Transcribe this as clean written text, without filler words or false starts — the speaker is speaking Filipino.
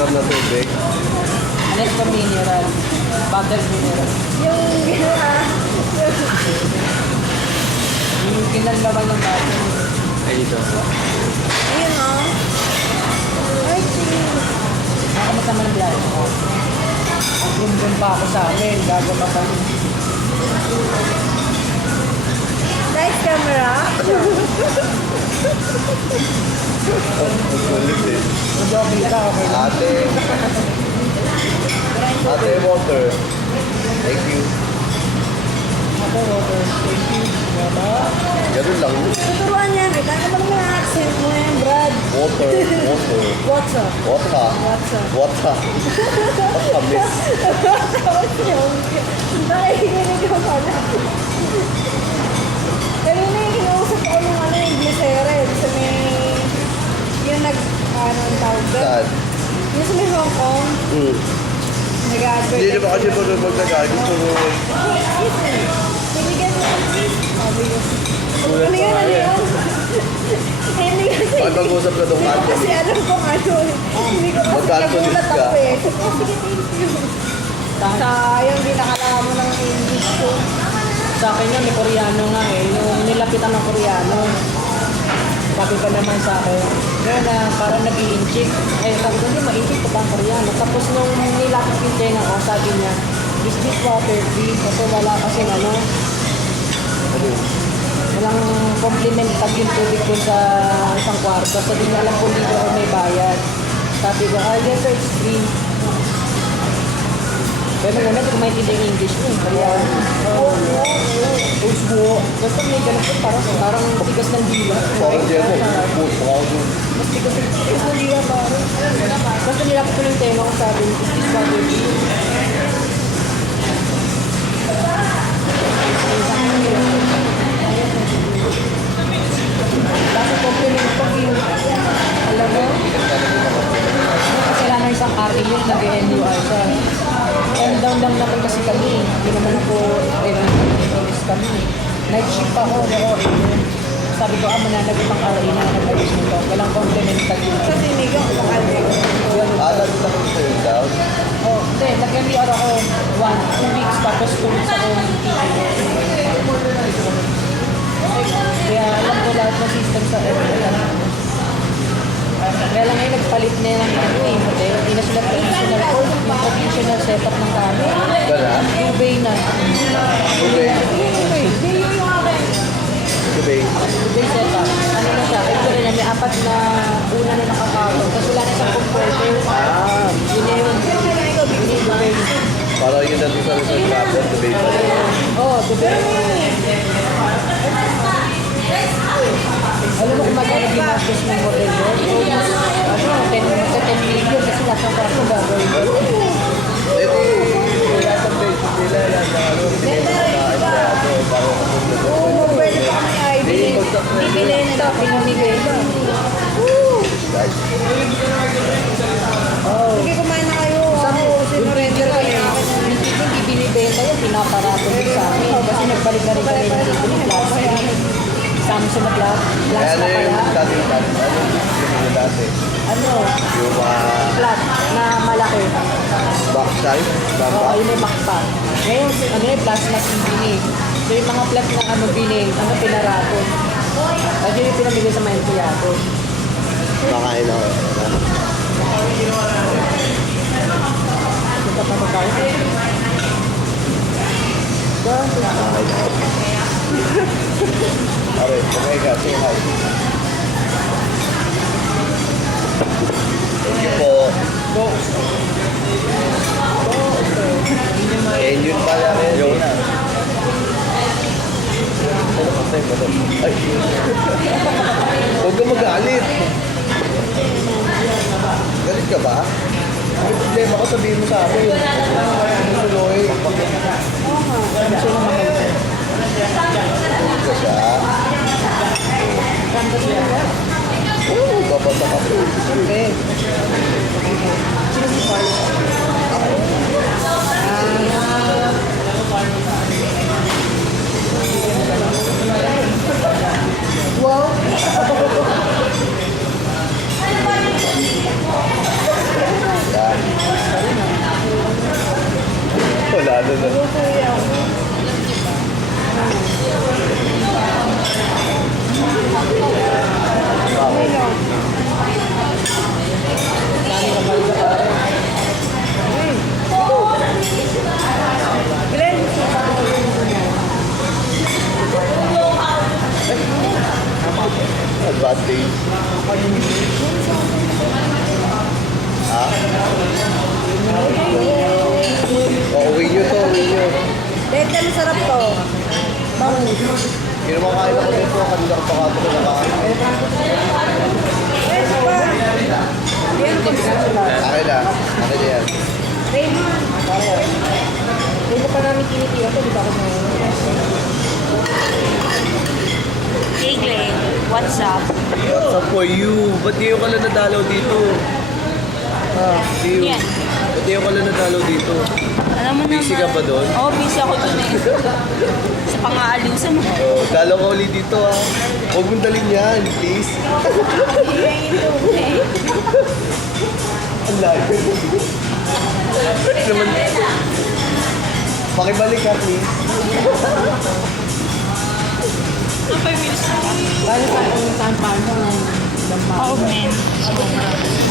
Mainam na tubig. Ano ito mineral? Bottled mineral. Yung ginawa. Yung ginalaman ng bottle. Ay, dito. Ayun o. Ay, sige. Nakamusta mo ng biyahe ko. Nag-room pa ako sa amin. Bago pa kami. Nice camera. Ang kulit eh. Hindi ako kita. Okay lang. Ate water. Thank you. Ako, water. Thank you. Wala. Ganun lang. Tuturuan niya. Kita ka bang mga accent mo yan, Brad? Water. Water. What's up? Water. What's up? Water. Water, miss. Nakikinig ko pala. Kanina yung kinausap ko nung Inglesera eh. Sa may... Yung ano ang tawag doon? Saan? Yung sa may Hong Kong. Nag-advertise. Hindi naman kasi pag magdagay. Gusto mo. Bibigyan mo ng please. Sabi ko. Sulat Ano pa yun? nga Ano yan. yun? Hindi kasi. Pag-usap ka doon Hindi ko kasi alam kung ano eh. Hindi ko kasi Mag-calculate nagulat ka. ako eh. Sige, thank you. Sayang, di nakalaman mo ng English ko. Sa akin yun, may Koreano nga eh. Yung nilapitan ng Koreano. Sabi pa naman sa akin, gano'n na parang nag-i-inchik. Eh, sabi ko, hindi, ma-inchik pa ba ang Koreano? Tapos nung nilapit yung tenga ko, sabi niya, is this water free? Kasi wala kasi ano, walang compliment tag yung tubig ko sa isang kwarto. So, di niya alam kung dito ako may bayad. Sabi ko, yes sir, it's free. Pero nung una, di ko maintindihan yung English mo. Kaya, basta may ganun po, parang tigas ng dila. Parang diyan mo. Puto ako doon. Mas tigas ng dila parang. Basta nilapit ko ng tema ko sabi, is this water free? Kasi compliment pag yung, alam mo, yung kasalanan isang ate yun, nag-NUI siya. And down lang naman kasi kami. Hindi naman ako, English kami. Night shift ako, ako, sabi ko, mananagin pang RA na nag-ayos nito. Walang compliment pag yun. Kasi hindi ko makalala. Alam na kung sa'yo daw. Oh, hindi, nag-MBR ako 2 weeks, tapos 2 weeks ako kaya alam ko lahat ng system sa MBR. Kaya lang ngayon nagpalit na ng ano eh, model. Hindi na sila traditional code, yung traditional setup ng kami. Wala? Ubay na. Ubay. Ubay. Hindi yung akin. Ubay. Ubay setup. Ano na siya, actually na may 4 na una na nakakawag. Tapos wala na siyang converter. Yun na yung Ubay. Para yun ang isa sa travel. Ubay pa rin. Oo, Ubay. Alam mo kung magkano ginastos ng model doon? Almost, 10 million kasi nasa kaso gagawin doon. Wala sa page nila yan na ano. Oo, pwede pa kami ID. Bibili na lang. Pinamigay ba? Sige, kumain na kayo. Ako, sinurrender ko yung akin. Hindi binibenta yan, pinaparato din sa amin. Kasi nagbalik na rin kami ng dito ng plastic. Samsung na glass Kaya na ano yung kaya. dati dati? Ano yung dati? Ano? Yung Flat na malaki. back side? Oo, yun yung makpa. Ngayon, ano yung plus na binig. So yung mga flat na ano binig, ano pinarapon. Kasi yung pinamigay sa mga empleyado. Makain ako. Ito pa magkakain. Okay, okay ka. Say hi. Thank you po. And yun pala rin. Yun na. Ay. Huwag ka magalit. Galit ka ba? May problema ko, sabihin mo sa akin. Tuloy. Galit ka siya. Oo, babasa ka po. Okay. Sino si Paul? Wow! Lalo na. Lutuya ako. Ano? Dami ka ba sa pare? Glenn, Advantage. Ha? Uwi nyo to, uwi nyo. dahil masarap to. Hindi naman kain ako dito. Kanina ko pa kato ko nakain. Fresh pa. Yan ko sila. Akin na. Akin na yan. Raymond. Hindi pa namin kinikita to, di ba ako ngayon? Hey Glenn, what's up? What's up for you? Ba't di ka lang nadalaw dito? Ha? Di Yan. Ba't di ka lang nadalaw dito? Alam mo Busy naman. ka ba doon? Oo, busy ako doon eh. Sa pang-aaliw sa mga. Oh, dalaw ka ulit dito ha. Huwag mong dalhin yan, please. Ang layo. Naman. Pakibalik ka, please. Paano sa akin yung saan paano ng Oh man, sobra.